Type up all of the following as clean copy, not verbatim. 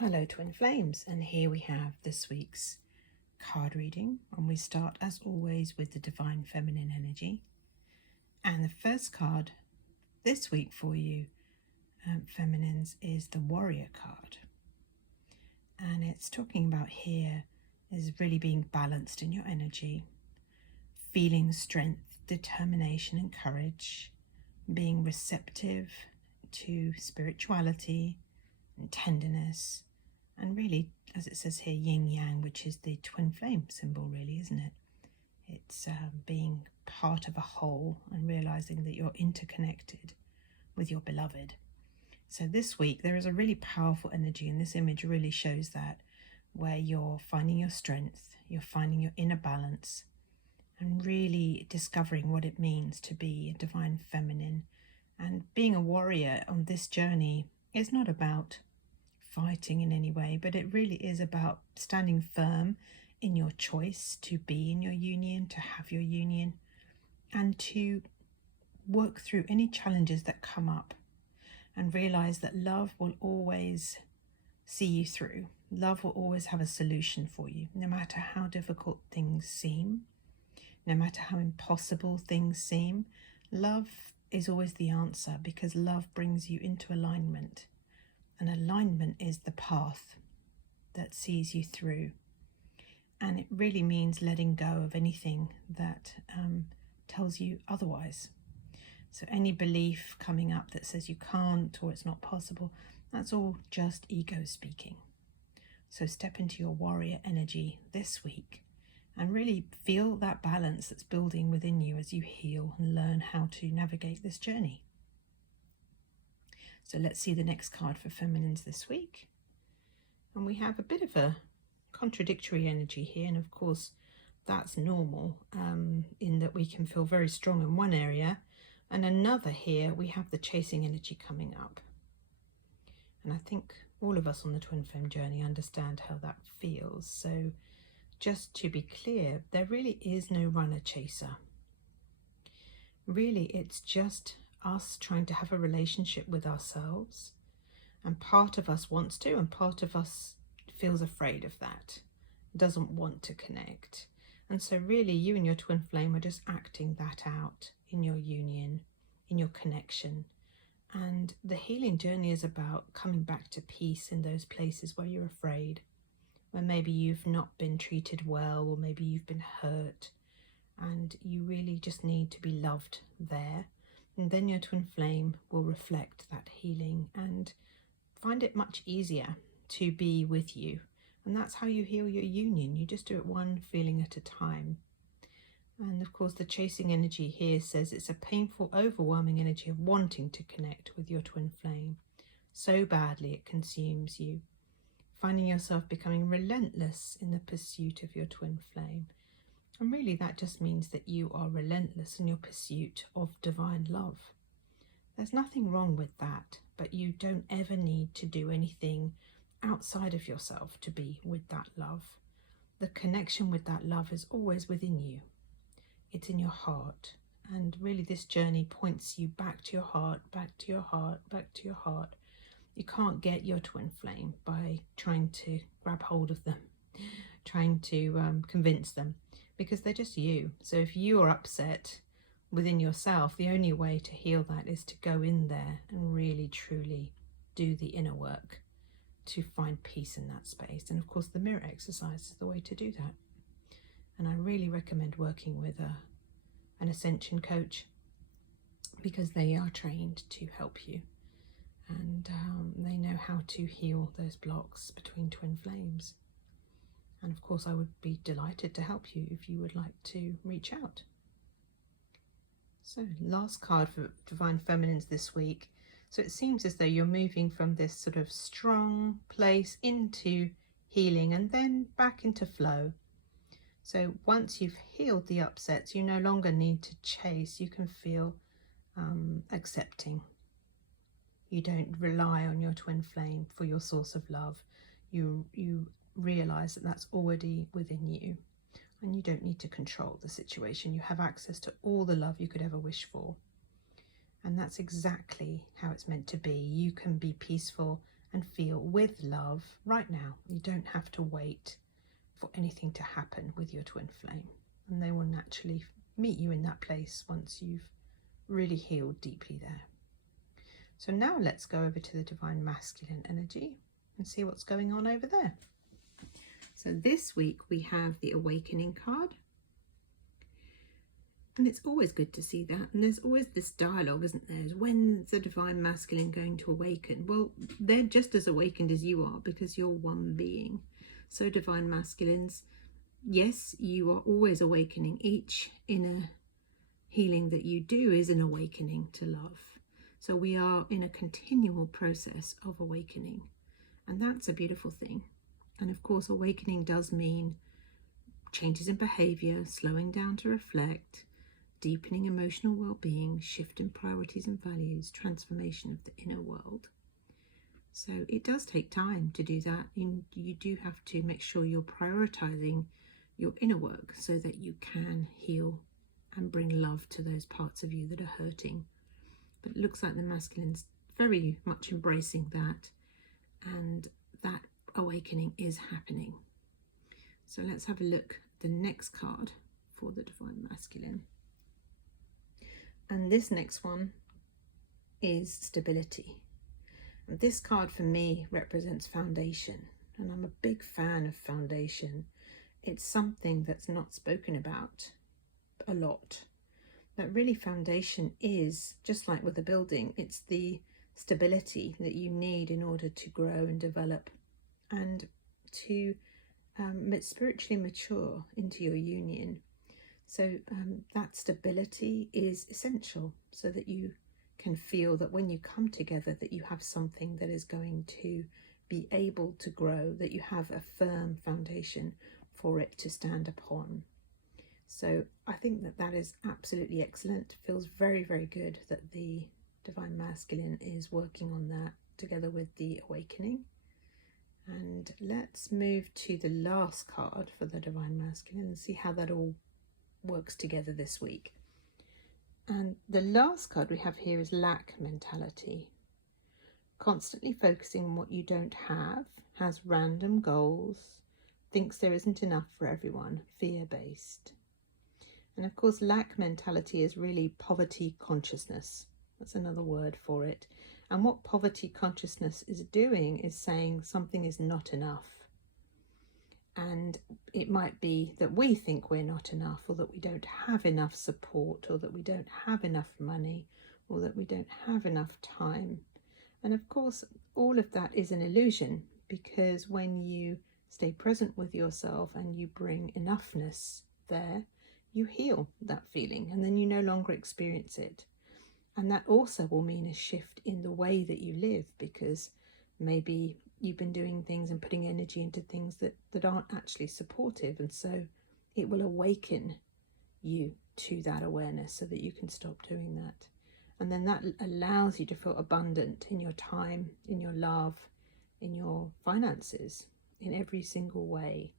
Hello Twin Flames, and here we have this week's card reading, and we start as always with the Divine Feminine energy. And the first card this week for you feminines is the Warrior card, and it's talking about here is really being balanced in your energy, feeling strength, determination and courage, being receptive to spirituality and tenderness, and really, as it says here, yin yang, which is the twin flame symbol, really, isn't it? It's being part of a whole and realizing that you're interconnected with your beloved. So this week there is a really powerful energy, and this image really shows that, where you're finding your strength, you're finding your inner balance, and really discovering what it means to be a divine feminine. And being a warrior on this journey is not about fighting in any way, but it really is about standing firm in your choice to be in your union, to have your union, and to work through any challenges that come up, and realize that love will always see you through. Love will always have a solution for you, no matter how difficult things seem, no matter how impossible things seem. Love is always the answer, because love brings you into alignment. And alignment is the path that sees you through. And it really means letting go of anything that tells you otherwise. So any belief coming up that says you can't or it's not possible, that's all just ego speaking. So step into your warrior energy this week and really feel that balance that's building within you as you heal and learn how to navigate this journey. So let's see the next card for feminines this week. And we have a bit of a contradictory energy here. And of course, that's normal in that we can feel very strong in one area. And another here, we have the chasing energy coming up. And I think all of us on the twin flame journey understand how that feels. So just to be clear, there really is no runner chaser. Really, it's just us trying to have a relationship with ourselves, and part of us wants to, and part of us feels afraid of that, doesn't want to connect. And so really you and your twin flame are just acting that out in your union, in your connection. And the healing journey is about coming back to peace in those places where you're afraid, where maybe you've not been treated well, or maybe you've been hurt, and you really just need to be loved there. And then your twin flame will reflect that healing and find it much easier to be with you. And that's how you heal your union. You just do it one feeling at a time. And of course, the chasing energy here says it's a painful, overwhelming energy of wanting to connect with your twin flame so badly it consumes you, finding yourself becoming relentless in the pursuit of your twin flame. And really that just means that you are relentless in your pursuit of divine love. There's nothing wrong with that, but you don't ever need to do anything outside of yourself to be with that love. The connection with that love is always within you. It's in your heart. And really this journey points you back to your heart, back to your heart, back to your heart. You can't get your twin flame by trying to grab hold of them, trying to convince them, because they're just you. So if you are upset within yourself, the only way to heal that is to go in there and really truly do the inner work to find peace in that space. And of course the mirror exercise is the way to do that. And I really recommend working with an ascension coach, because they are trained to help you, and they know how to heal those blocks between twin flames. And of course I would be delighted to help you if you would like to reach out. So last card for Divine Feminines this week. So it seems as though you're moving from this sort of strong place into healing and then back into flow. So once you've healed the upsets, you no longer need to chase. You can feel accepting. You don't rely on your twin flame for your source of love. You realize that that's already within you, and you don't need to control the situation. You have access to all the love you could ever wish for. And that's exactly how it's meant to be. You can be peaceful and feel with love right now. You don't have to wait for anything to happen with your twin flame, and they will naturally meet you in that place once you've really healed deeply there. So now let's go over to the Divine Masculine energy and see what's going on over there. So this week we have the Awakening card. And it's always good to see that. And there's always this dialogue, isn't there? When's the Divine Masculine going to awaken? Well, they're just as awakened as you are, because you're one being. So Divine Masculines, yes, you are always awakening. Each inner healing that you do is an awakening to love. So we are in a continual process of awakening. And that's a beautiful thing. And of course, awakening does mean changes in behavior, slowing down to reflect, deepening emotional well-being, shift in priorities and values, transformation of the inner world. So it does take time to do that. You do have to make sure you're prioritizing your inner work so that you can heal and bring love to those parts of you that are hurting. But it looks like the masculine's very much embracing that, and that awakening is happening. So let's have a look at the next card for the Divine Masculine. And this next one is Stability. And this card for me represents foundation. And I'm a big fan of foundation. It's something that's not spoken about a lot. That really foundation is, just like with a building, it's the stability that you need in order to grow and develop and to spiritually mature into your union. So that stability is essential so that you can feel that when you come together that you have something that is going to be able to grow, that you have a firm foundation for it to stand upon. So I think that that is absolutely excellent. It feels very, very good that the Divine Masculine is working on that together with the Awakening. And let's move to the last card for the Divine Masculine and see how that all works together this week. And the last card we have here is Lack Mentality. Constantly focusing on what you don't have, has random goals, thinks there isn't enough for everyone, fear-based. And of course, lack mentality is really poverty consciousness. That's another word for it. And what poverty consciousness is doing is saying something is not enough. And it might be that we think we're not enough, or that we don't have enough support, or that we don't have enough money, or that we don't have enough time. And of course, all of that is an illusion, because when you stay present with yourself and you bring enoughness there, you heal that feeling, and then you no longer experience it. And that also will mean a shift in the way that you live, because maybe you've been doing things and putting energy into things that aren't actually supportive, and so it will awaken you to that awareness so that you can stop doing that. And then that allows you to feel abundant in your time, in your love, in your finances, in every single way.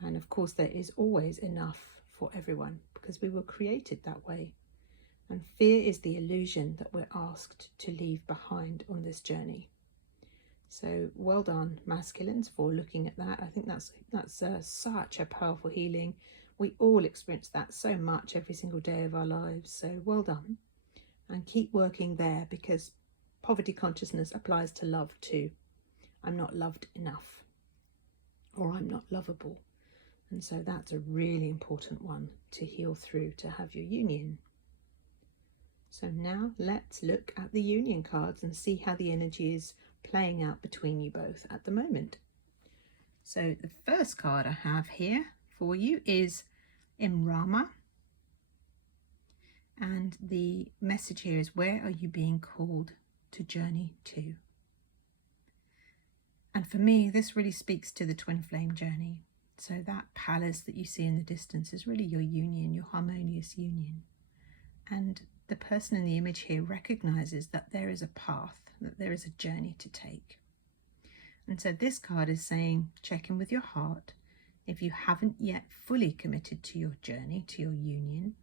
And of course, there is always enough for everyone, because we were created that way. And fear is the illusion that we're asked to leave behind on this journey. So well done, masculines, for looking at that. I think that's such a powerful healing. We all experience that so much every single day of our lives. So well done, and keep working there, because poverty consciousness applies to love too. I'm not loved enough, or I'm not lovable. And so that's a really important one to heal through, to have your union. So now let's look at the union cards and see how the energy is playing out between you both at the moment. So the first card I have here for you is Imrama. And the message here is, where are you being called to journey to? And for me, this really speaks to the twin flame journey. So that palace that you see in the distance is really your union, your harmonious union. And the person in the image here recognizes that there is a path, that there is a journey to take. And so this card is saying, check in with your heart. If you haven't yet fully committed to your journey, to your union,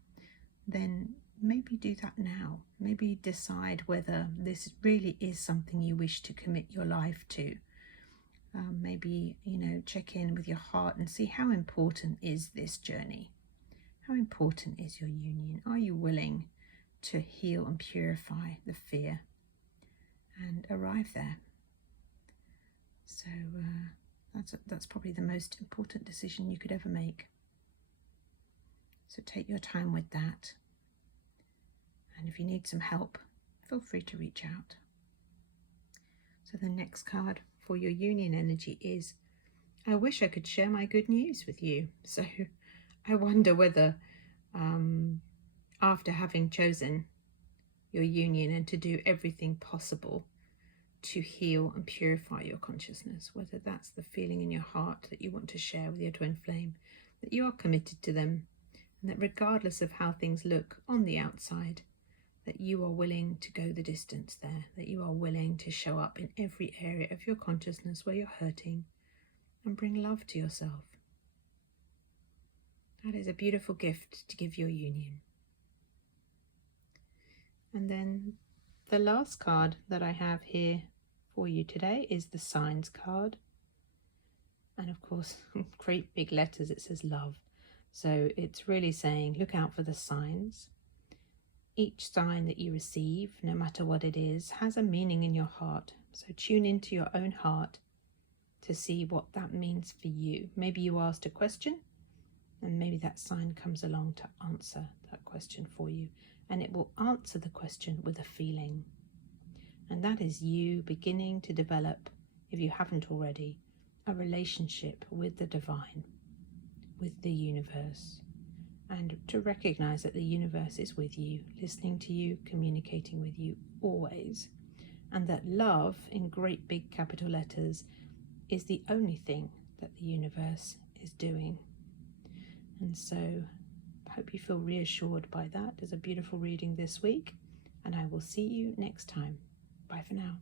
then maybe do that now. Maybe decide whether this really is something you wish to commit your life to. Maybe, check in with your heart and see how important is this journey? How important is your union? Are you willing to heal and purify the fear and arrive there? So that's probably the most important decision you could ever make. So take your time with that. And if you need some help, feel free to reach out. So the next card for your union energy is, I wish I could share my good news with you. So I wonder whether after having chosen your union and to do everything possible to heal and purify your consciousness, whether that's the feeling in your heart that you want to share with your twin flame, that you are committed to them, and that regardless of how things look on the outside, that you are willing to go the distance there, that you are willing to show up in every area of your consciousness where you're hurting and bring love to yourself. That is a beautiful gift to give your union. And then the last card that I have here for you today is the signs card. And of course, great big letters, it says love. So it's really saying, look out for the signs. Each sign that you receive, no matter what it is, has a meaning in your heart. So tune into your own heart to see what that means for you. Maybe you asked a question, and maybe that sign comes along to answer that question for you. And it will answer the question with a feeling. And that is you beginning to develop, if you haven't already, a relationship with the divine, with the universe. And to recognize that the universe is with you, listening to you, communicating with you always. And that love, in great big capital letters, is the only thing that the universe is doing. And so I hope you feel reassured by that. There's a beautiful reading this week, and I will see you next time. Bye for now.